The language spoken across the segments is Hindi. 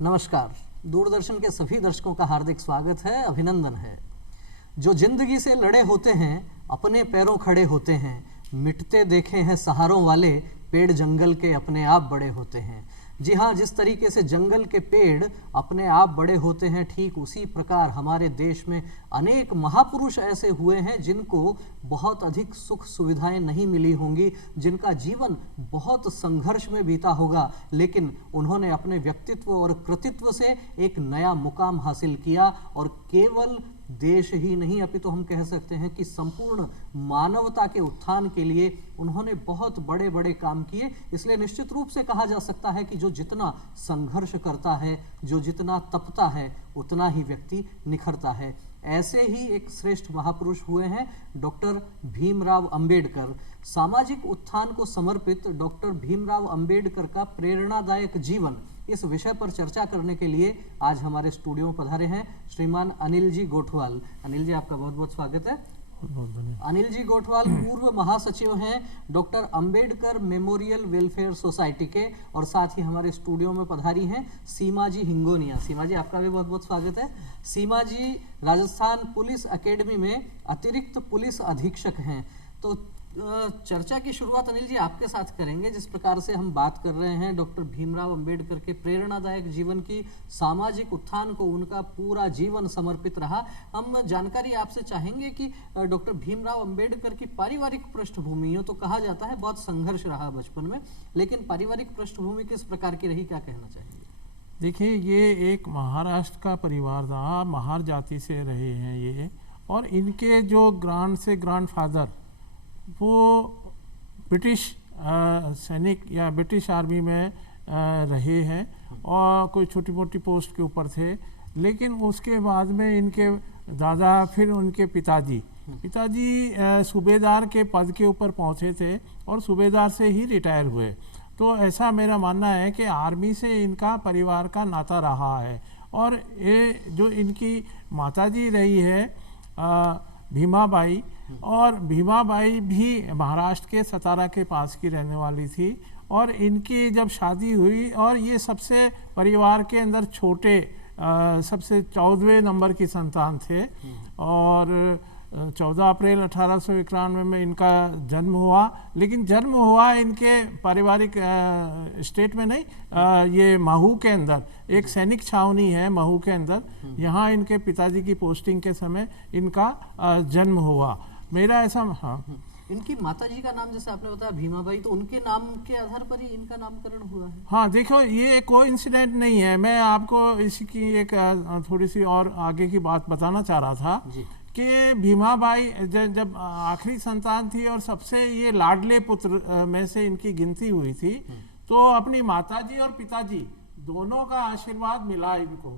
नमस्कार। दूरदर्शन के सभी दर्शकों का हार्दिक स्वागत है, अभिनंदन है। जो जिंदगी से लड़े होते हैं अपने पैरों खड़े होते हैं, मिटते देखे हैं सहारों वाले, पेड़ जंगल के अपने आप बड़े होते हैं। जी हाँ, जिस तरीके से जंगल के पेड़ अपने आप बड़े होते हैं, ठीक उसी प्रकार हमारे देश में अनेक महापुरुष ऐसे हुए हैं जिनको बहुत अधिक सुख सुविधाएं नहीं मिली होंगी, जिनका जीवन बहुत संघर्ष में बीता होगा, लेकिन उन्होंने अपने व्यक्तित्व और कृतित्व से एक नया मुकाम हासिल किया और केवल देश ही नहीं अपितु हम कह सकते हैं कि संपूर्ण मानवता के उत्थान के लिए उन्होंने बहुत बड़े बड़े काम किए। इसलिए निश्चित रूप से कहा जा सकता है कि जो जितना संघर्ष करता है, जो जितना तपता है, उतना ही व्यक्ति निखरता है। ऐसे ही एक श्रेष्ठ महापुरुष हुए हैं डॉक्टर भीमराव अंबेडकर। सामाजिक उत्थान को समर्पित डॉक्टर भीमराव अंबेडकर का प्रेरणादायक जीवन, इस विषय पर चर्चा करने के लिए आज हमारे स्टूडियो में पधारे हैं श्रीमान अनिल जी गोठवाल। अनिल जी, आपका बहुत बहुत स्वागत है। अनिल जी गोठवाल पूर्व महासचिव हैं doctor Ambedkar memorial welfare society के, और साथ ही हमारे स्टूडियो में पधारी हैं सीमा जी हिंगोनिया। सीमा जी, आपका भी बहुत बहुत स्वागत है। सीमा जी राजस्थान पुलिस एकेडमी में अतिरिक्त पुलिस अधीक्षक हैं। तो चर्चा की शुरुआत अनिल जी आपके साथ करेंगे। जिस प्रकार से हम बात कर रहे हैं डॉक्टर भीमराव अंबेडकर के प्रेरणादायक जीवन की, सामाजिक उत्थान को उनका पूरा जीवन समर्पित रहा, हम जानकारी आपसे चाहेंगे कि डॉक्टर भीमराव अंबेडकर की पारिवारिक पृष्ठभूमि, तो कहा जाता है बहुत संघर्ष रहा बचपन में, लेकिन पारिवारिक पृष्ठभूमि किस प्रकार की रही, क्या कहना चाहेंगे? देखिए, ये एक महाराष्ट्र का परिवार था, महार जाति से रहे हैं ये, और इनके जो ग्रैंडफादर वो ब्रिटिश सैनिक या ब्रिटिश आर्मी में रहे हैं और कोई छोटी मोटी पोस्ट के ऊपर थे। लेकिन उसके बाद में इनके दादा, फिर उनके पिताजी सूबेदार के पद के ऊपर पहुंचे थे और सूबेदार से ही रिटायर हुए। तो ऐसा मेरा मानना है कि आर्मी से इनका परिवार का नाता रहा है। और ये जो इनकी माताजी रही है भीमाबाई, और भीमाबाई भी महाराष्ट्र के सतारा के पास की रहने वाली थी, और इनकी जब शादी हुई, और ये सबसे परिवार के अंदर छोटे सबसे 14वें नंबर की संतान थे, और 14 अप्रैल 1891 में इनका जन्म हुआ। लेकिन जन्म हुआ इनके पारिवारिक स्टेट में नहीं, ये महू के अंदर एक सैनिक छावनी है महू के अंदर, यहाँ इनके पिताजी की पोस्टिंग के समय इनका जन्म हुआ। मेरा ऐसा इनकी माताजी का नाम जैसे आपने बताया भीमाबाई, तो उनके नाम के आधार पर ही इनका नामकरण हुआ है? हाँ, देखो, ये कोइंसिडेंट नहीं है। मैं आपको इसकी एक थोड़ी सी और आगे की बात बताना चाह रहा था कि भीमाबाई जब आखिरी संतान थी और सबसे ये लाडले पुत्र में से इनकी गिनती हुई थी, तो अपनी माताजी और पिताजी दोनों का आशीर्वाद मिला इनको।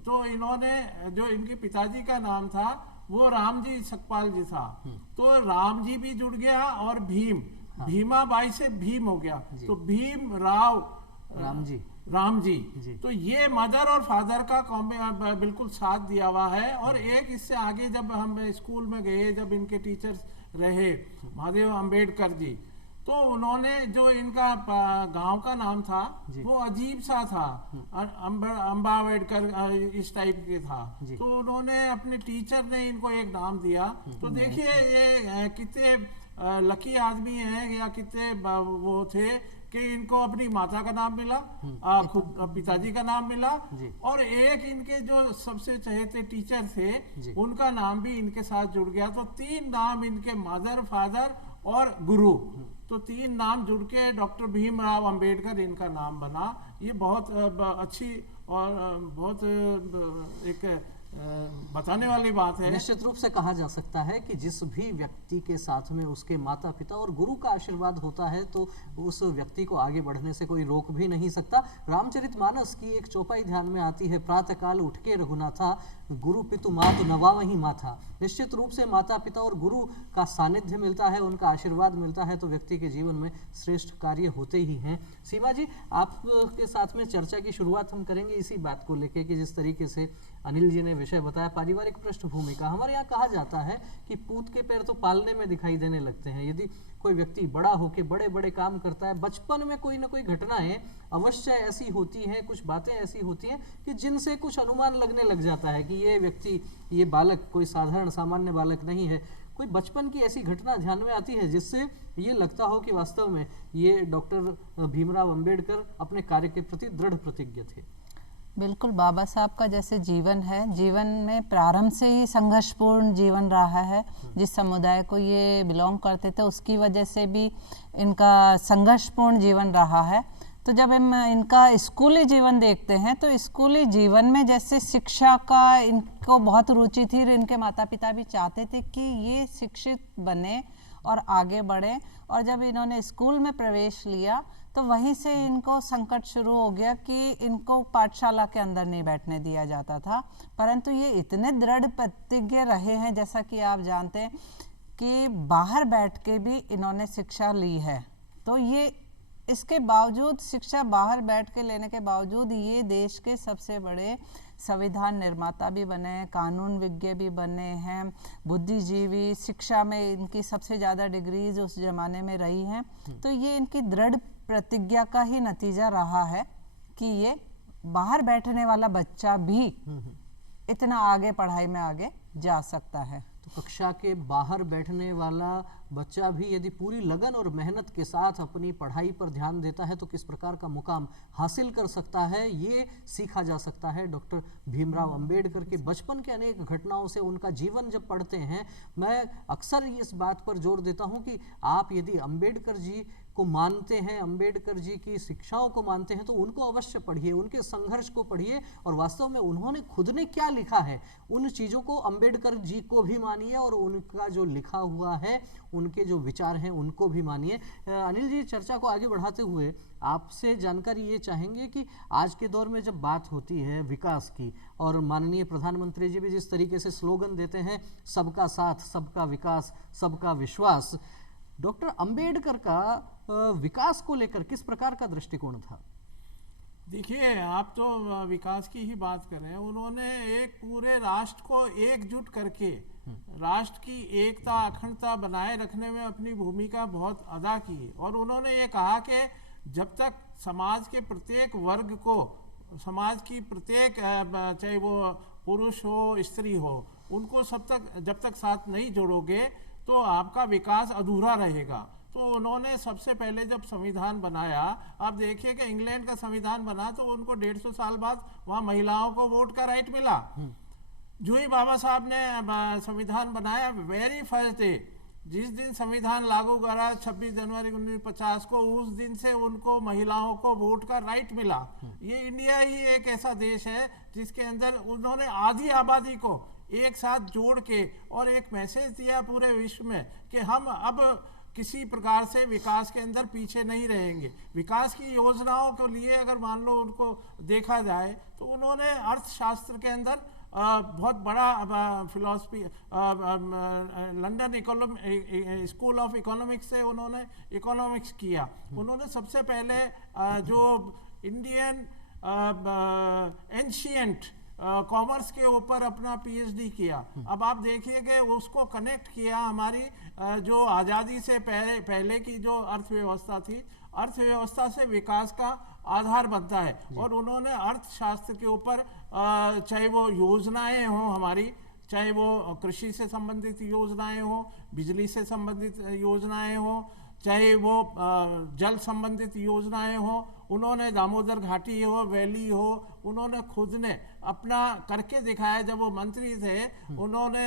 तो इन्होंने, जो इनके पिताजी का नाम था वो रामजी सकपाल जी था, तो राम जी भी जुड़ गया और भीमाबाई से भीम हो गया, तो भीम राम जी। तो ये मदर और फादर का बिल्कुल साथ दिया हुआ है। और एक इससे आगे जब हम स्कूल में गए, जब इनके टीचर्स रहे महादेव अंबेडकर जी, तो उन्होंने जो इनका गांव का नाम था वो अजीब सा था, अम्बा अम्बेडकर इस टाइप के था। तो उन्होंने, अपने टीचर ने इनको एक नाम दिया। तो देखिए ये कितने लकी आदमी हैं, या कितने वो थे कि इनको अपनी माता का नाम मिला, खुद पिताजी का नाम मिला, और एक इनके जो सबसे चहेते टीचर थे उनका नाम भी इनके साथ जुड़ गया। तो 3 नाम इनके, मदर, फादर और गुरु, तो 3 नाम जुड़ के डॉक्टर भीमराव अंबेडकर इनका नाम बना। ये बहुत अच्छी और बहुत एक बताने वाली बात है। निश्चित रूप से कहा जा सकता है कि जिस भी व्यक्ति के साथ में उसके माता पिता और गुरु का आशीर्वाद होता है, तो उस व्यक्ति को आगे बढ़ने से कोई रोक भी नहीं सकता। रामचरितमानस की एक चौपाई ध्यान में आती है, प्रातःकाल उठ के रघुनाथा, गुरु पितु मातु नवावही माथा। निश्चित रूप से माता पिता और गुरु का सानिध्य मिलता है, उनका आशीर्वाद मिलता है, तो व्यक्ति के जीवन में श्रेष्ठ कार्य होते ही हैं। सीमा जी, आपके साथ में चर्चा की शुरुआत हम करेंगे इसी बात को लेकर कि जिस तरीके से अनिल जी ने विषय बताया, पारिवारिक पृष्ठभूमि का। हमारे यहाँ कहा जाता है कि पूत के पैर तो पालने में दिखाई देने लगते हैं। यदि कोई व्यक्ति बड़ा होकर बड़े बड़े काम करता है, बचपन में कोई ना कोई घटनाएं अवश्य ऐसी होती हैं, कुछ बातें ऐसी होती हैं कि जिनसे कुछ अनुमान लगने लग जाता है कि ये व्यक्ति, ये बालक कोई साधारण सामान्य बालक नहीं है। कोई बचपन की ऐसी घटना ध्यान में आती है जिससे ये लगता हो कि वास्तव में ये डॉक्टर भीमराव अंबेडकर अपने कार्य के प्रति दृढ़ प्रतिज्ञ थे? बिल्कुल, बाबा साहब का जैसे जीवन है, जीवन में प्रारंभ से ही संघर्षपूर्ण जीवन रहा है। जिस समुदाय को ये बिलोंग करते थे उसकी वजह से भी इनका संघर्षपूर्ण जीवन रहा है। तो जब हम इनका स्कूली जीवन देखते हैं तो स्कूली जीवन में जैसे शिक्षा का इनको बहुत रुचि थी, इनके माता पिता भी चाहते थे कि ये शिक्षित बने और आगे बढ़े। और जब इन्होंने स्कूल में प्रवेश लिया तो वहीं से इनको संकट शुरू हो गया कि इनको पाठशाला के अंदर नहीं बैठने दिया जाता था। परंतु ये इतने दृढ़ प्रतिज्ञ रहे हैं, जैसा कि आप जानते हैं कि बाहर बैठ के भी इन्होंने शिक्षा ली है। तो ये इसके बावजूद, शिक्षा बाहर बैठ के लेने के बावजूद, ये देश के सबसे बड़े संविधान निर्माता भी बने हैं, कानून विज्ञ भी बने हैं, बुद्धिजीवी। शिक्षा में इनकी सबसे ज़्यादा डिग्रीज उस जमाने में रही हैं। तो ये इनकी दृढ़ प्रतिज्ञा का ही नतीजा रहा है कि ये बाहर बैठने वाला बच्चा भी इतना आगे पढ़ाई में आगे जा सकता है। तो कक्षा के बाहर बैठने वाला बच्चा भी यदि पूरी लगन और मेहनत के साथ अपनी पढ़ाई पर ध्यान देता है तो किस प्रकार का मुकाम हासिल कर सकता है, ये सीखा जा सकता है डॉक्टर भीमराव अंबेडकर के बचपन के अनेक घटनाओं से। उनका जीवन जब पढ़ते हैं, मैं अक्सर इस बात पर जोर देता हूं कि आप यदि अंबेडकर जी को मानते हैं, अंबेडकर जी की शिक्षाओं को मानते हैं, तो उनको अवश्य पढ़िए, उनके संघर्ष को पढ़िए और वास्तव में उन्होंने खुद ने क्या लिखा है उन चीज़ों को अंबेडकर जी को भी मानिए और उनका जो लिखा हुआ है, उनके जो विचार हैं उनको भी मानिए। अनिल जी, चर्चा को आगे बढ़ाते हुए आपसे जानकारी ये चाहेंगे कि आज के दौर में जब बात होती है विकास की, और माननीय प्रधानमंत्री जी भी जिस तरीके से स्लोगन देते हैं, सबका साथ, सबका विकास, सबका विश्वास, डॉक्टर अंबेडकर का विकास को लेकर किस प्रकार का दृष्टिकोण था? देखिए, आप तो विकास की ही बात कर रहे हैं। उन्होंने एक पूरे राष्ट्र को एकजुट करके राष्ट्र की एकता, अखंडता बनाए रखने में अपनी भूमिका बहुत अदा की। और उन्होंने ये कहा कि जब तक समाज के प्रत्येक वर्ग को, समाज की प्रत्येक, चाहे वो पुरुष हो स्त्री हो, उनको जब तक साथ नहीं जोड़ोगे तो आपका विकास अधूरा रहेगा। तो उन्होंने सबसे पहले जब संविधान बनाया, आप देखिए कि इंग्लैंड का संविधान बना तो उनको 150 साल बाद वहाँ महिलाओं को वोट का राइट मिला। जो ही बाबा साहब ने संविधान बनाया, वेरी फर्स्ट डे, जिस दिन संविधान लागू करा 26 जनवरी 1950 को, उस दिन से उनको महिलाओं को वोट का राइट मिला। ये इंडिया ही एक ऐसा देश है जिसके अंदर उन्होंने आधी आबादी को एक साथ जोड़ के और एक मैसेज दिया पूरे विश्व में कि हम अब किसी प्रकार से विकास के अंदर पीछे नहीं रहेंगे। विकास की योजनाओं के लिए अगर मान लो उनको देखा जाए तो उन्होंने अर्थशास्त्र के अंदर बहुत बड़ा philosophy, London school of economics से उन्होंने इकोनॉमिक्स किया। उन्होंने सबसे पहले जो इंडियन एंशिएंट कॉमर्स के ऊपर अपना पीएचडी किया। अब आप देखिए कि उसको कनेक्ट किया हमारी जो आज़ादी से पहले की जो अर्थव्यवस्था थी, अर्थव्यवस्था से विकास का आधार बनता है। और उन्होंने अर्थशास्त्र के ऊपर चाहे वो योजनाएं हो हमारी, चाहे वो कृषि से संबंधित योजनाएं हो, बिजली से संबंधित योजनाएं हो, चाहे वो जल संबंधित योजनाएं हो, उन्होंने दामोदर घाटी हो, वैली हो, उन्होंने खुद ने अपना करके दिखाया। जब वो मंत्री थे, उन्होंने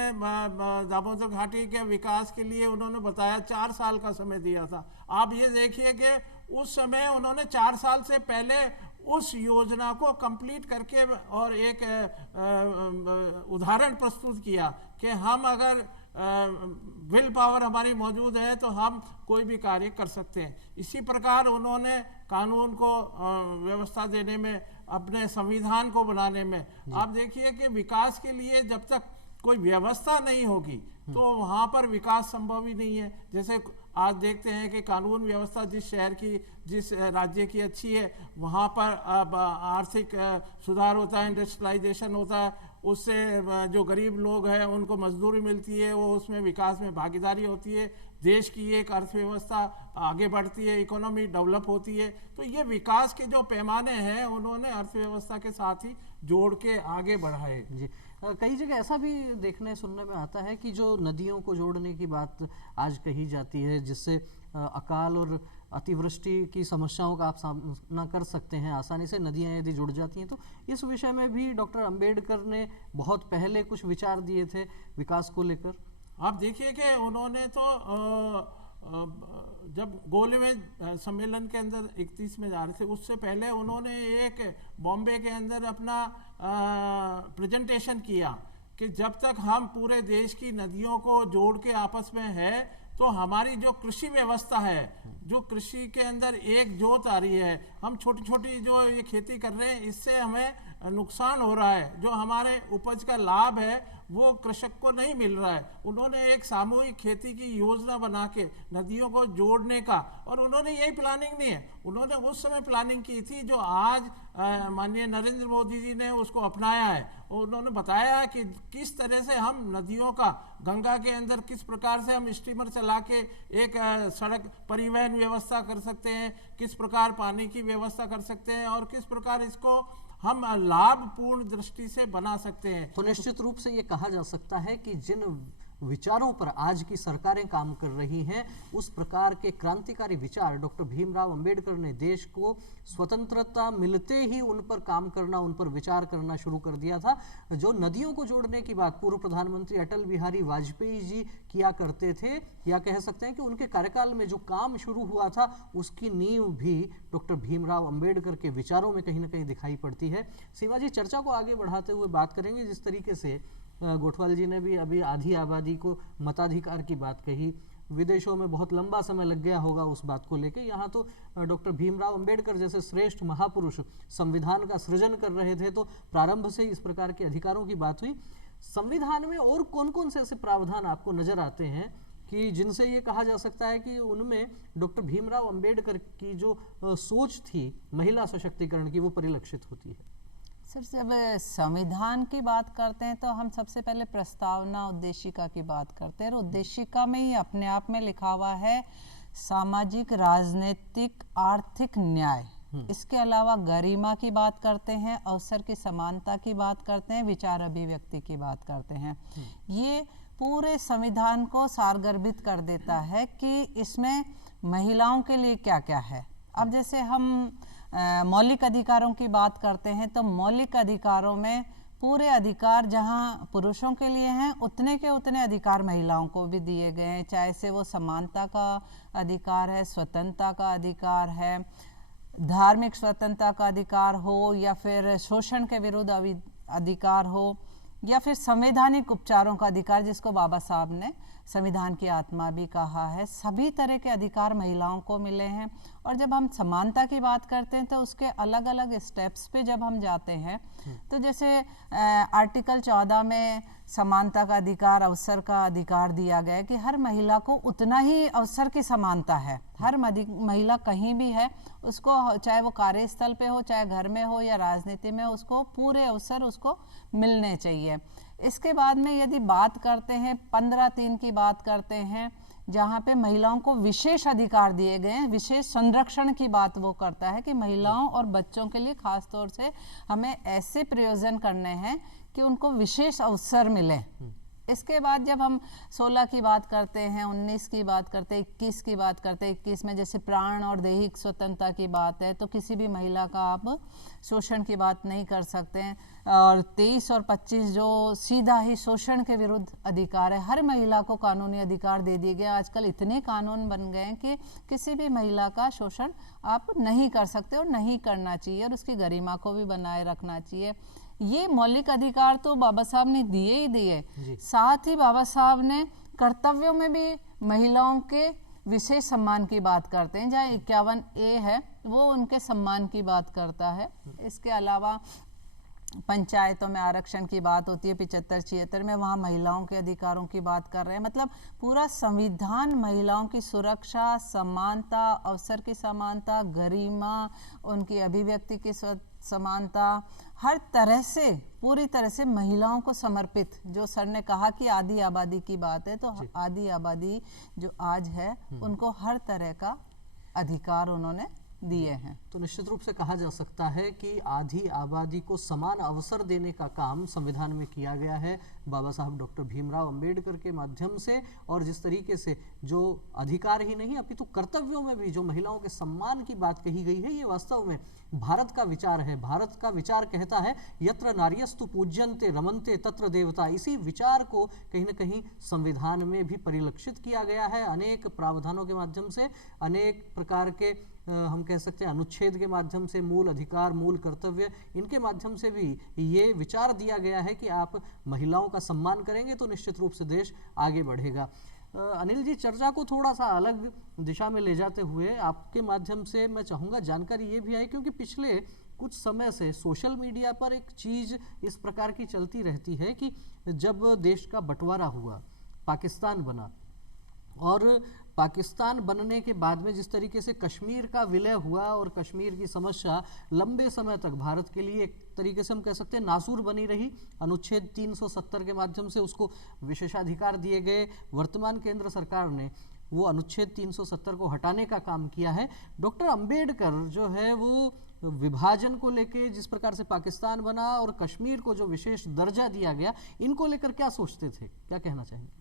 दामोदर घाटी के विकास के लिए उन्होंने बताया 4 साल का समय दिया था। आप ये देखिए कि उस समय उन्होंने 4 साल से पहले उस योजना को कंप्लीट करके और एक उदाहरण प्रस्तुत किया कि हम अगर विल पावर हमारी मौजूद है तो हम कोई भी कार्य कर सकते हैं। इसी प्रकार उन्होंने कानून को व्यवस्था देने में, अपने संविधान को बनाने में, आप देखिए कि विकास के लिए जब तक कोई व्यवस्था नहीं होगी तो वहाँ पर विकास संभव ही नहीं है। जैसे आज देखते हैं कि कानून व्यवस्था जिस शहर की, जिस राज्य की अच्छी है, वहाँ पर अब आर्थिक सुधार होता है, इंडस्ट्रियलाइजेशन होता है, उससे जो गरीब लोग हैं उनको मजदूरी मिलती है, वो उसमें विकास में भागीदारी होती है, देश की एक अर्थव्यवस्था आगे बढ़ती है, इकोनॉमी डेवलप होती है। तो ये विकास के जो पैमाने हैं उन्होंने अर्थव्यवस्था के साथ ही जोड़ के आगे बढ़ाए। जी, कई जगह ऐसा भी देखने सुनने में आता है कि जो नदियों को जोड़ने की बात आज कही जाती है, जिससे अकाल और अतिवृष्टि की समस्याओं का आप सामना कर सकते हैं आसानी से, नदियां यदि जुड़ जाती हैं। तो इस विषय में भी डॉक्टर अंबेडकर ने बहुत पहले कुछ विचार दिए थे विकास को लेकर। आप देखिए कि उन्होंने तो जब गोलमेज सम्मेलन के अंदर 31 में जा रहे थे, उससे पहले उन्होंने एक बॉम्बे के अंदर अपना प्रेजेंटेशन किया कि जब तक हम पूरे देश की नदियों को जोड़ के आपस में है तो हमारी जो कृषि व्यवस्था है, जो कृषि के अंदर एक जोत आ रही है, हम छोटी छोटी जो ये खेती कर रहे हैं इससे हमें नुकसान हो रहा है, जो हमारे उपज का लाभ है वो कृषक को नहीं मिल रहा है। उन्होंने एक सामूहिक खेती की योजना बना के नदियों को जोड़ने का, और उन्होंने यही प्लानिंग नहीं है, उन्होंने उस समय प्लानिंग की थी जो आज माननीय नरेंद्र मोदी जी ने उसको अपनाया है। उन्होंने बताया कि किस तरह से हम नदियों का, गंगा के अंदर किस प्रकार से हम स्टीमर चला के एक सड़क परिवहन व्यवस्था कर सकते हैं, किस प्रकार पानी की व्यवस्था कर सकते हैं, और किस प्रकार इसको हम लाभपूर्ण दृष्टि से बना सकते हैं। तो निश्चित रूप से ये कहा जा सकता है कि जिन विचारों पर आज की सरकारें काम कर रही हैं, उस प्रकार के क्रांतिकारी विचार डॉक्टर भीमराव अंबेडकर ने देश को स्वतंत्रता मिलते ही उन पर काम करना, उन पर विचार करना शुरू कर दिया था। जो नदियों को जोड़ने की बात पूर्व प्रधानमंत्री अटल बिहारी वाजपेयी जी किया करते थे, या कह सकते हैं कि उनके कार्यकाल में जो काम शुरू हुआ था उसकी नींव भी डॉक्टर भीमराव अंबेडकर के विचारों में कहीं ना कहीं दिखाई पड़ती है। सीमा जी, चर्चा को आगे बढ़ाते हुए बात करेंगे जिस तरीके से गोठवाल जी ने भी अभी आधी आबादी को मताधिकार की बात कही, विदेशों में बहुत लंबा समय लग गया होगा उस बात को लेकर, यहाँ तो डॉक्टर भीमराव अंबेडकर जैसे श्रेष्ठ महापुरुष संविधान का सृजन कर रहे थे, तो प्रारंभ से इस प्रकार के अधिकारों की बात हुई। संविधान में और कौन कौन से ऐसे प्रावधान आपको नजर आते हैं कि जिनसे ये कहा जा सकता है कि उनमें डॉक्टर भीमराव अंबेडकर की जो सोच थी महिला सशक्तिकरण की, वो परिलक्षित होती है? सर, जब संविधान की बात करते हैं तो हम सबसे पहले प्रस्तावना उद्देशिका की बात करते हैं। उद्देशिका में ही अपने आप में लिखा हुआ है सामाजिक, राजनीतिक, आर्थिक न्याय। इसके अलावा गरिमा की बात करते हैं, अवसर की समानता की बात करते हैं, विचार अभिव्यक्ति की बात करते हैं। ये पूरे संविधान को सारगर्भित कर देता है कि इसमें महिलाओं के लिए क्या क्या है। अब जैसे हम मौलिक अधिकारों की बात करते हैं तो मौलिक अधिकारों में पूरे अधिकार जहां पुरुषों के लिए हैं उतने के उतने अधिकार महिलाओं को भी दिए गए हैं, चाहे से वो समानता का अधिकार है, स्वतंत्रता का अधिकार है, धार्मिक स्वतंत्रता का अधिकार हो, या फिर शोषण के विरुद्ध अधिकार हो, या फिर संवैधानिक उपचारों का अधिकार जिसको बाबा साहब ने संविधान की आत्मा भी कहा है। सभी तरह के अधिकार महिलाओं को मिले हैं। और जब हम समानता की बात करते हैं तो उसके अलग अलग स्टेप्स पे जब हम जाते हैं तो जैसे आर्टिकल 14 में समानता का अधिकार, अवसर का अधिकार दिया गया है कि हर महिला को उतना ही अवसर की समानता है। हर महिला कहीं भी है, उसको चाहे वो कार्यस्थल पे हो, चाहे घर में हो या राजनीति में, उसको पूरे अवसर उसको मिलने चाहिए। इसके बाद में यदि बात करते हैं 15(3) की बात करते हैं, जहाँ पे महिलाओं को विशेष अधिकार दिए गए हैं, विशेष संरक्षण की बात वो करता है कि महिलाओं और बच्चों के लिए खास तौर से हमें ऐसे प्रयोजन करने हैं कि उनको विशेष अवसर मिले। इसके बाद जब हम 16 की बात करते हैं, 19 की बात करते हैं, 21 की बात करते हैं, 21 में जैसे प्राण और दैहिक स्वतंत्रता की बात है तो किसी भी महिला का आप शोषण की बात नहीं कर सकते हैं। और 23 और 25 जो सीधा ही शोषण के विरुद्ध अधिकार है, हर महिला को कानूनी अधिकार दे दिए गए। आजकल इतने कानून बन गए हैं कि किसी भी महिला का शोषण आप नहीं कर सकते और नहीं करना चाहिए, और उसकी गरिमा को भी बनाए रखना चाहिए। ये मौलिक अधिकार तो बाबा साहब ने दिए ही दिए, साथ ही बाबा साहब ने कर्तव्यों में भी महिलाओं के विशेष सम्मान की बात करते हैं। जहाँ 51A है वो उनके सम्मान की बात करता है। इसके अलावा पंचायतों में आरक्षण की बात होती है 75-76 में, वहाँ महिलाओं के अधिकारों की बात कर रहे हैं। मतलब पूरा संविधान महिलाओं की सुरक्षा, समानता, अवसर की समानता, गरिमा, उनकी अभिव्यक्ति की समानता, हर तरह से पूरी तरह से महिलाओं को समर्पित। जो सर ने कहा कि आधी आबादी की बात है, तो आधी आबादी जो आज है उनको हर तरह का अधिकार उन्होंने दिए हैं। तो निश्चित रूप से कहा जा सकता है कि आधी आबादी को समान अवसर देने का काम संविधान में किया गया है बाबा साहब डॉक्टर भीमराव अंबेडकर के माध्यम से। और जिस तरीके से जो अधिकार ही नहीं अपितु कर्तव्यों में भी जो महिलाओं के सम्मान की बात कही गई है, ये वास्तव में भारत का विचार है। भारत का विचार कहता है यत्र नार्यस्तु पूज्यन्ते रमन्ते तत्र देवता। इसी विचार को कहीं ना कहीं संविधान में भी परिलक्षित किया गया है, अनेक प्रावधानों के माध्यम से, अनेक प्रकार के हम कह सकते हैं अनुच्छेद के माध्यम से, मूल अधिकार, मूल कर्तव्य, इनके माध्यम से भी ये विचार दिया गया है कि आप महिलाओं का सम्मान करेंगे तो निश्चित रूप से देश आगे बढ़ेगा। अनिल जी, चर्चा को थोड़ा सा अलग दिशा में ले जाते हुए आपके माध्यम से मैं चाहूँगा जानकारी ये भी आई, क्योंकि पिछले कुछ समय से सोशल मीडिया पर एक चीज़ इस प्रकार की चलती रहती है कि जब देश का बंटवारा हुआ, पाकिस्तान बना, और पाकिस्तान बनने के बाद में जिस तरीके से कश्मीर का विलय हुआ और कश्मीर की समस्या लंबे समय तक भारत के लिए एक तरीके से हम कह सकते हैं नासूर बनी रही। अनुच्छेद 370 के माध्यम से उसको विशेषाधिकार दिए गए। वर्तमान केंद्र सरकार ने वो अनुच्छेद 370 को हटाने का काम किया है। डॉक्टर अंबेडकर जो है वो विभाजन को लेके, जिस प्रकार से पाकिस्तान बना और कश्मीर को जो विशेष दर्जा दिया गया, इनको लेकर क्या सोचते थे, क्या कहना चाहेंगे?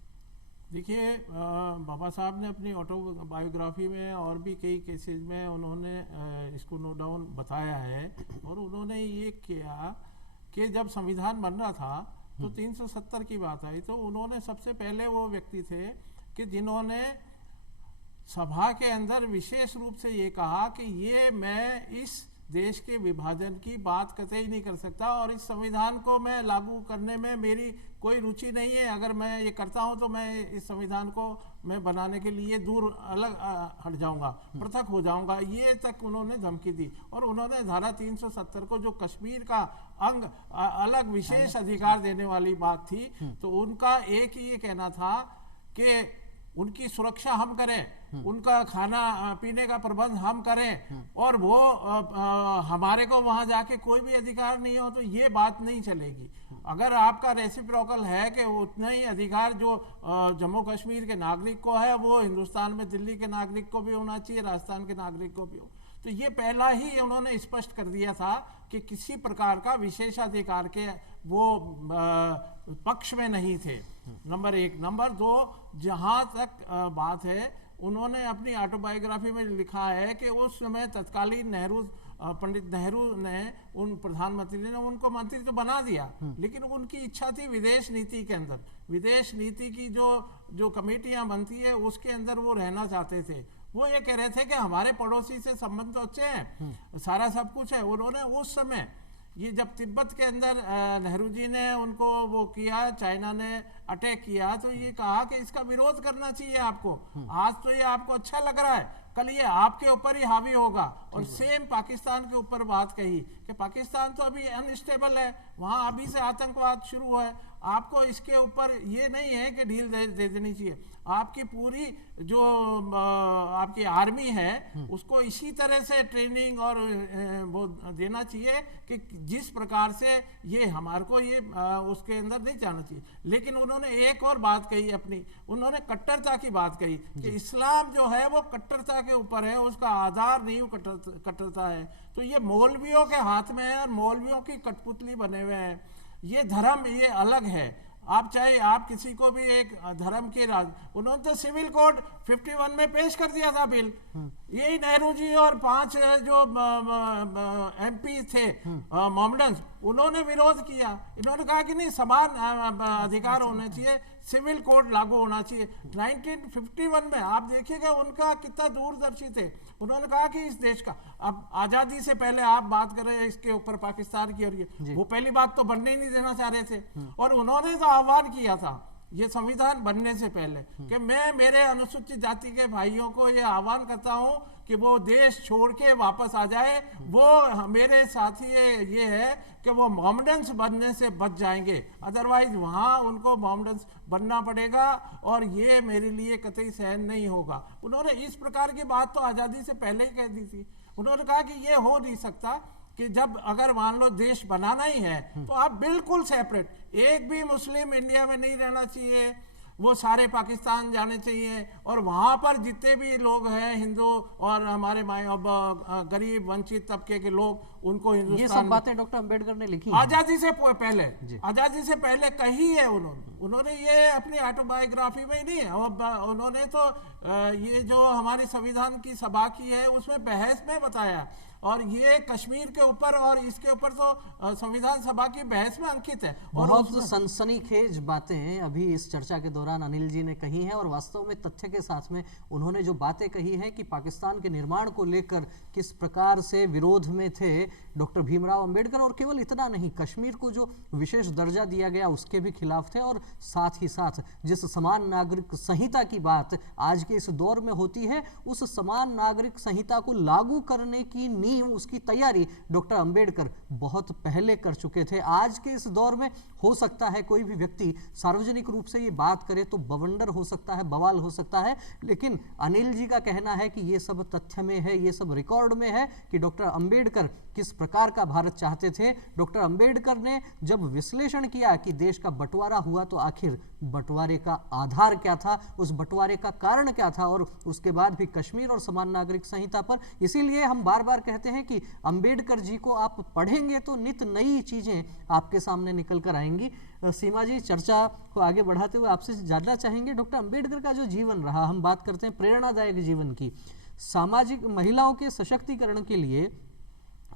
देखिए, बाबा साहब ने अपनी ऑटोबायोग्राफी में और भी कई केसेस में उन्होंने इसको नोट डाउन बताया है। और उन्होंने ये किया कि जब संविधान बन रहा था तो 370 की बात आई, तो उन्होंने सबसे पहले वो व्यक्ति थे कि जिन्होंने सभा के अंदर विशेष रूप से ये कहा कि ये मैं इस देश के विभाजन की बात कतई नहीं कर सकता और इस संविधान को मैं लागू करने में मेरी कोई रुचि नहीं है। अगर मैं ये करता हूं तो मैं इस संविधान को मैं बनाने के लिए दूर अलग हट जाऊंगा, पृथक हो जाऊंगा, ये तक उन्होंने धमकी दी। और उन्होंने धारा 370 को जो कश्मीर का अंग अलग विशेष अधिकार देने वाली बात थी, तो उनका एक ही ये कहना था कि उनकी सुरक्षा हम करें, उनका खाना पीने का प्रबंध हम करें, और वो हमारे को वहां जाके कोई भी अधिकार नहीं हो तो ये बात नहीं चलेगी। अगर आपका रेसिप्रोकल है कि उतना ही अधिकार जो जम्मू कश्मीर के नागरिक को है वो हिंदुस्तान में दिल्ली के नागरिक को भी होना चाहिए, राजस्थान के नागरिक को भी हो। तो ये पहला ही उन्होंने स्पष्ट कर दिया था कि किसी प्रकार का विशेषाधिकार के वो पक्ष में नहीं थे, नंबर एक। नंबर दो, जहाँ तक बात है, उन्होंने अपनी ऑटोबायोग्राफी में लिखा है कि उस समय तत्कालीन पंडित नेहरू ने उन प्रधानमंत्री ने उनको मंत्री तो बना दिया, लेकिन उनकी इच्छा थी विदेश नीति के अंदर, विदेश नीति की जो कमेटियां बनती है उसके अंदर वो रहना चाहते थे। वो ये कह रहे थे कि हमारे पड़ोसी से संबंध तो अच्छे हैं, सारा सब कुछ है। उन्होंने उस समय ये जब तिब्बत के अंदर नेहरू जी ने उनको वो किया, चाइना ने अटैक किया, तो ये कहा कि इसका विरोध करना चाहिए आपको। आज तो ये आपको अच्छा लग रहा है, कल ये आपके ऊपर ही हावी होगा। और सेम पाकिस्तान के ऊपर बात कही कि पाकिस्तान तो अभी अनस्टेबल है, वहाँ अभी से आतंकवाद शुरू है, आपको इसके ऊपर ये नहीं है कि ढील दे देनी चाहिए। आपकी पूरी जो आपकी आर्मी है उसको इसी तरह से ट्रेनिंग और वो देना चाहिए कि जिस प्रकार से ये हमारे को ये उसके अंदर नहीं जाना चाहिए। लेकिन उन्होंने एक और बात कही अपनी, उन्होंने कट्टरता की बात कही कि इस्लाम जो है वो कट्टरता के ऊपर है, उसका आधार नहीं कट्टरता है। तो ये मौलवियों के हाथ में है और मौलवियों की कठपुतली बने हुए हैं। ये धर्म ये अलग है। आप चाहे आप किसी को भी एक धर्म के उन्होंने तो सिविल कोड 51 में पेश कर दिया था बिल। यही नेहरू जी और 5 जो MP थे मोमडन्स, उन्होंने विरोध किया। इन्होंने कहा कि नहीं, समान अधिकार होने चाहिए, सिविल कोड लागू होना चाहिए। 1951 में आप देखिएगा उनका कितना दूरदर्शी थे। उन्होंने कहा कि इस देश का, अब आजादी से पहले आप बात कर रहे हैं इसके ऊपर पाकिस्तान की, और ये वो पहली बात तो बनने ही नहीं देना चाह रहे थे। और उन्होंने तो आह्वान किया था ये संविधान बनने से पहले कि मैं मेरे अनुसूचित जाति के भाइयों को ये आह्वान करता हूं कि वो देश छोड़ के वापस आ जाए, वो मेरे साथी ये है कि वो मोहम्मडन्स बनने से बच जाएंगे, अदरवाइज वहाँ उनको मोहम्मडन्स बनना पड़ेगा और ये मेरे लिए कतई सहन नहीं होगा। उन्होंने इस प्रकार की बात तो आज़ादी से पहले ही कह दी थी। उन्होंने कहा कि ये हो नहीं सकता कि जब अगर मान लो देश बनाना ही है तो आप बिल्कुल सेपरेट, एक भी मुस्लिम इंडिया में नहीं रहना चाहिए, वो सारे पाकिस्तान जाने चाहिए और वहाँ पर जितने भी लोग हैं हिंदू और हमारे गरीब वंचित तबके के लोग, उनको हिंदुस्तान, ये सब बातें डॉक्टर अंबेडकर ने लिखी आज़ादी से पहले कही है उन्होंने ये अपनी ऑटोबायोग्राफी में ही नहीं है, उन्होंने तो ये जो हमारी संविधान की सभा की है उसमें बहस में बताया, और ये कश्मीर के ऊपर और इसके ऊपर तो संविधान सभा की बहस में अंकित है। और बहुत सनसनीखेज बातें अभी इस चर्चा के दौरान अनिल जी ने कही हैं और वास्तव में तथ्य के साथ में उन्होंने जो बातें कही हैं कि पाकिस्तान के निर्माण को लेकर किस प्रकार से विरोध में थे डॉक्टर भीमराव अंबेडकर, और केवल इतना नहीं, कश्मीर को जो विशेष दर्जा दिया गया उसके भी खिलाफ थे, और साथ ही साथ जिस समान नागरिक संहिता की बात आज के इस दौर में होती है, उस समान नागरिक संहिता को लागू करने की नींव, उसकी तैयारी डॉक्टर अंबेडकर बहुत पहले कर चुके थे। आज के इस दौर में हो सकता है कोई भी व्यक्ति सार्वजनिक रूप से ये बात करे तो बवंडर हो सकता है, बवाल हो सकता है, लेकिन अनिल जी का कहना है कि ये सब तथ्य में है, ये सब रिकॉर्ड में है कि डॉक्टर अंबेडकर किस प्रकार का भारत चाहते थे। डॉक्टर अंबेडकर ने जब विश्लेषण किया कि देश का बंटवारा हुआ तो आखिर बंटवारे का आधार क्या था, उस बंटवारे का कारण क्या था, और उसके बाद भी कश्मीर और समान नागरिक संहिता पर, इसीलिए हम बार बार कहते हैं कि अंबेडकर जी को आप पढ़ेंगे तो नित नई चीजें आपके सामने निकल कर आएंगी। सीमा जी, चर्चा को आगे बढ़ाते हुए आपसे जानना चाहेंगे डॉक्टर अंबेडकर का जो जीवन रहा, हम बात करते हैं प्रेरणादायक जीवन की, सामाजिक महिलाओं के सशक्तिकरण के लिए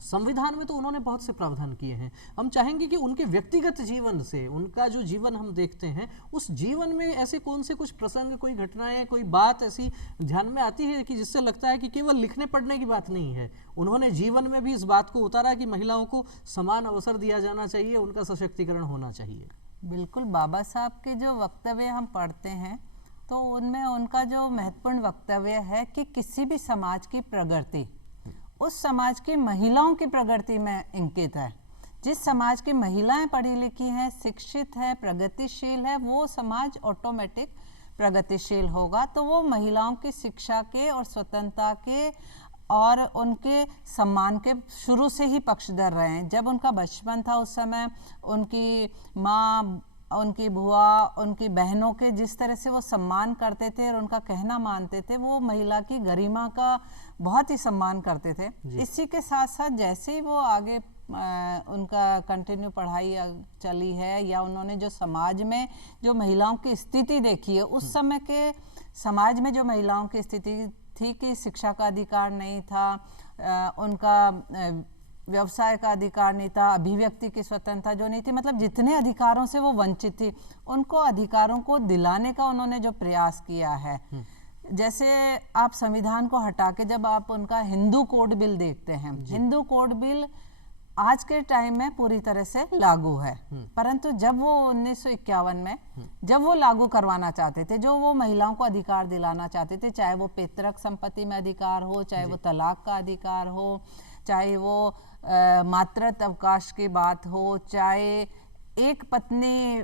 संविधान में तो उन्होंने बहुत से प्रावधान किए हैं। हम चाहेंगे कि उनके व्यक्तिगत जीवन से, उनका जो जीवन हम देखते हैं, उस जीवन में ऐसे कौन से कुछ प्रसंग, कोई घटनाएं, कोई बात ऐसी ध्यान में आती है कि जिससे लगता है कि केवल लिखने पढ़ने की बात नहीं है, उन्होंने जीवन में भी इस बात को उतारा कि महिलाओं को समान अवसर दिया जाना चाहिए, उनका सशक्तिकरण होना चाहिए। बिल्कुल, बाबा साहब के जो वक्तव्य हम पढ़ते हैं तो उनमें उनका जो महत्वपूर्ण वक्तव्य है कि किसी भी समाज की प्रगति उस समाज की महिलाओं की प्रगति में इंकित है। जिस समाज की महिलाएं पढ़ी लिखी हैं, शिक्षित है, प्रगतिशील है, वो समाज ऑटोमेटिक प्रगतिशील होगा। तो वो महिलाओं की शिक्षा के और स्वतंत्रता के और उनके सम्मान के शुरू से ही पक्षधर रहे हैं। जब उनका बचपन था उस समय उनकी माँ, उनकी बुआ, उनकी बहनों के जिस तरह से वो सम्मान करते थे और उनका कहना मानते थे, वो महिला की गरिमा का बहुत ही सम्मान करते थे। इसी के साथ साथ जैसे ही वो आगे उनका कंटिन्यू पढ़ाई चली है, या उन्होंने जो समाज में जो महिलाओं की स्थिति देखी है, उस समय के समाज में जो महिलाओं की स्थिति थी कि शिक्षा का अधिकार नहीं था, उनका व्यवसाय का अधिकार नहीं था, अभिव्यक्ति की स्वतंत्रता जो नहीं थी, मतलब जितने अधिकारों से वो वंचित थी, उनको अधिकारों को दिलाने का उन्होंने जो प्रयास किया है। जैसे आप संविधान को हटा के जब आप उनका हिंदू कोड बिल देखते हैं, हिंदू कोड बिल आज के टाइम में पूरी तरह से लागू है, परंतु जब वो 1951 में जब वो लागू करवाना चाहते थे, जो वो महिलाओं को अधिकार दिलाना चाहते थे, चाहे वो पैतृक संपत्ति में अधिकार हो, चाहे वो तलाक का अधिकार हो, चाहे वो मातृत्व अवकाश की बात हो, चाहे एक पत्नी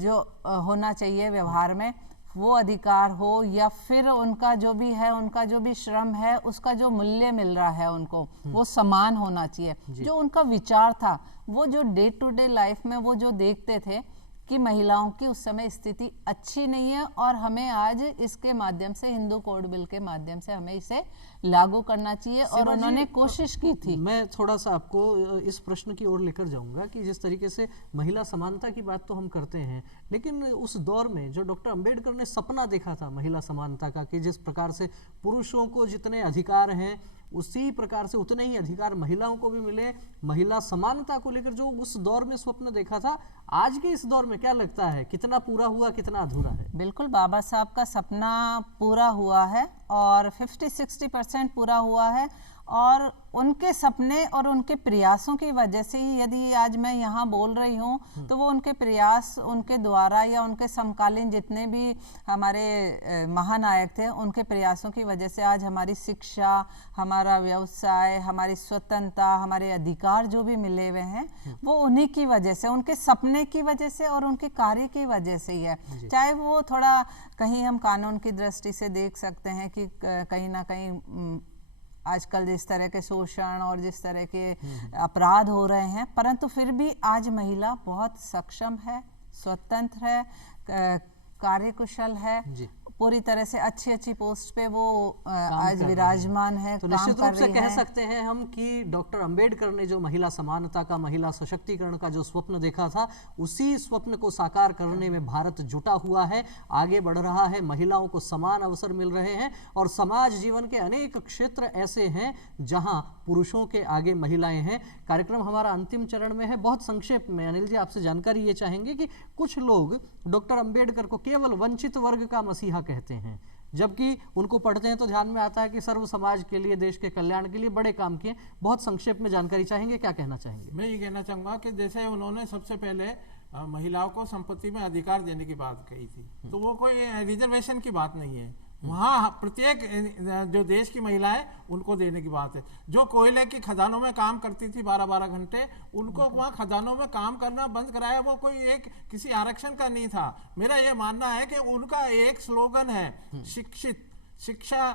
जो होना चाहिए व्यवहार में वो अधिकार हो, या फिर उनका जो भी है, उनका जो भी श्रम है उसका जो मूल्य मिल रहा है उनको, वो समान होना चाहिए। जो उनका विचार था, वो जो डे टू डे लाइफ में वो जो देखते थे कि महिलाओं की उस समय स्थिति अच्छी नहीं है और हमें आज इसके माध्यम से, हिंदू कोड बिल के माध्यम से हमें इसे लागू करना चाहिए, और उन्होंने कोशिश की थी। मैं थोड़ा सा आपको इस प्रश्न की ओर लेकर जाऊंगा कि जिस तरीके से महिला समानता की बात तो हम करते हैं, लेकिन उस दौर में जो डॉक्टर अंबेडकर ने सपना देखा था महिला समानता का, कि जिस प्रकार से पुरुषों को जितने अधिकार हैं उसी प्रकार से उतने ही अधिकार महिलाओं को भी मिले, महिला समानता को लेकर जो उस दौर में स्वप्न देखा था, आज के इस दौर में क्या लगता है, कितना पूरा हुआ, कितना अधूरा है? बिल्कुल, बाबा साहब का सपना पूरा हुआ है और 50-60% पूरा हुआ है, और उनके सपने और उनके प्रयासों की वजह से ही यदि आज मैं यहाँ बोल रही हूँ तो वो उनके प्रयास, उनके द्वारा या उनके समकालीन जितने भी हमारे महानायक थे उनके प्रयासों की वजह से आज हमारी शिक्षा, हमारा व्यवसाय, हमारी स्वतंत्रता, हमारे अधिकार जो भी मिले हुए हैं वो उन्हीं की वजह से, उनके सपने की वजह से और उनके कार्य की वजह से ही है। चाहे वो थोड़ा कहीं हम कानून की दृष्टि से देख सकते हैं कि कहीं ना कहीं आजकल जिस तरह के शोषण और जिस तरह के अपराध हो रहे हैं, परंतु फिर भी आज महिला बहुत सक्षम है, स्वतंत्र है, कार्यकुशल है, पूरी तरह से अच्छी अच्छी पोस्ट पे वो आज विराजमान है, तो निश्चित रूप से कह सकते हैं हम कि डॉक्टर अंबेडकर ने जो महिला समानता का, महिला सशक्तिकरण का जो स्वप्न देखा था, उसी स्वप्न को साकार करने में भारत जुटा हुआ है, आगे बढ़ रहा है। महिलाओं को समान अवसर मिल रहे हैं और समाज जीवन के अनेक क्षेत्र ऐसे हैं जहां पुरुषों के आगे महिलाएं हैं। कार्यक्रम हमारा अंतिम चरण में है। बहुत संक्षेप में अनिल जी आपसे जानकारी ये चाहेंगे कि कुछ लोग डॉक्टर अंबेडकर को केवल वंचित वर्ग का मसीहा कहते हैं, जबकि उनको पढ़ते हैं तो ध्यान में आता है कि सर्व समाज के लिए, देश के कल्याण के लिए बड़े काम किए। बहुत संक्षेप में जानकारी चाहेंगे, क्या कहना चाहेंगे? मैं ये कहना चाहूँगा कि जैसे उन्होंने सबसे पहले महिलाओं को संपत्ति में अधिकार देने की बात कही थी, तो वो कोई रिजर्वेशन की बात नहीं है। वहाँ प्रत्येक जो देश की महिलाएं उनको देने की बात है। जो कोयले की खदानों में काम करती थी 12-12 घंटे, उनको वहाँ खदानों में काम करना बंद कराया। वो कोई एक किसी आरक्षण का नहीं था। मेरा ये मानना है कि उनका एक स्लोगन है, शिक्षित, शिक्षा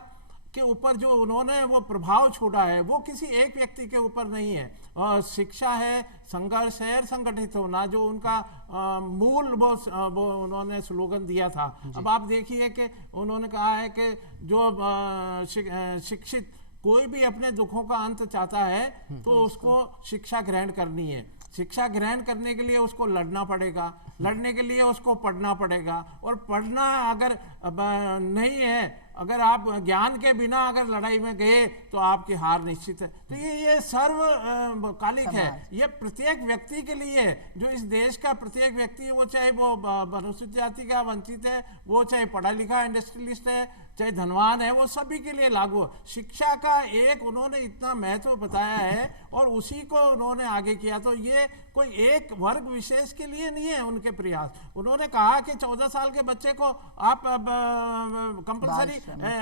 के ऊपर जो उन्होंने वो प्रभाव छोड़ा है वो किसी एक व्यक्ति के ऊपर नहीं है। और शिक्षा है, संघर्ष है और संगठित होना, जो उनका मूल वो उन्होंने स्लोगन दिया था। अब आप देखिए कि उन्होंने कहा है कि जो शिक्षित कोई भी अपने दुखों का अंत चाहता है तो उसको शिक्षा ग्रहण करनी है। शिक्षा ग्रहण करने के लिए उसको लड़ना पड़ेगा, लड़ने के लिए उसको पढ़ना पड़ेगा, और पढ़ना अगर नहीं है, अगर आप ज्ञान के बिना अगर लड़ाई में गए तो आपकी हार निश्चित है। तो ये सर्वकालिक है, ये प्रत्येक व्यक्ति के लिए है। जो इस देश का प्रत्येक व्यक्ति है, वो चाहे वो अनुसूचित जाति का वंचित है, वो चाहे पढ़ा लिखा इंडस्ट्रियलिस्ट है, चाहे धनवान है, वो सभी के लिए लागू है। शिक्षा का एक उन्होंने इतना महत्व बताया है और उसी को उन्होंने आगे किया। तो ये कोई एक वर्ग विशेष के लिए नहीं है उनके प्रयास। उन्होंने कहा कि 14 साल के बच्चे को आप कंपलसरी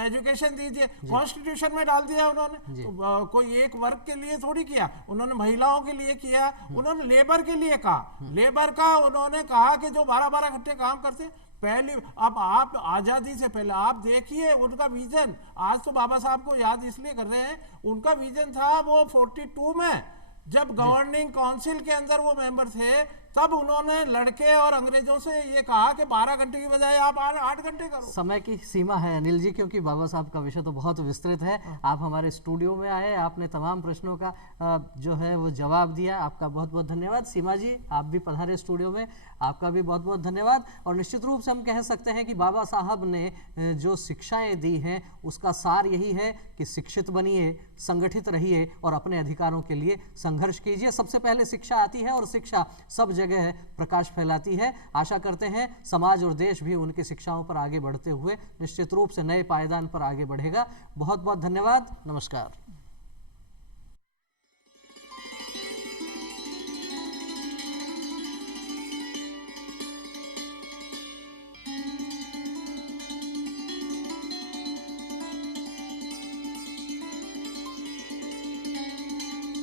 एजुकेशन दीजिए, कॉन्स्टिट्यूशन में डाल दिया उन्होंने। तो कोई एक वर्ग के लिए थोड़ी किया, उन्होंने महिलाओं के लिए किया। उन्होंने लेबर के लिए कहा, लेबर का उन्होंने कहा कि जो 12-12 घंटे काम करते पहले। अब आप आज़ादी से पहले आप देखिए उनका विजन, आज तो बाबा साहब को याद इसलिए कर रहे हैं, उनका विजन था वो 42 में जब गवर्निंग काउंसिल के अंदर वो मेंबर थे, तब उन्होंने लड़के और अंग्रेजों से ये कहा कि 12 घंटे की बजाय आप 8 घंटे करो। समय की सीमा है अनिल जी, क्योंकि बाबा साहब का विषय तो बहुत विस्तृत है। आप हमारे स्टूडियो में आए, आपने तमाम प्रश्नों का जो है वो जवाब दिया, आपका बहुत बहुत धन्यवाद। सीमा जी, आप भी पधारे स्टूडियो में, आपका भी बहुत बहुत धन्यवाद। और निश्चित रूप से हम कह सकते हैं कि बाबा साहब ने जो शिक्षाएं दी हैं उसका सार यही है कि शिक्षित बनिए, संगठित रहिए और अपने अधिकारों के लिए संघर्ष कीजिए। सबसे पहले शिक्षा आती है और शिक्षा सब जगह प्रकाश फैलाती है। आशा करते हैं समाज और देश भी उनकी शिक्षाओं पर आगे बढ़ते हुए निश्चित रूप से नए पायदान पर आगे बढ़ेगा। बहुत बहुत धन्यवाद, नमस्कार।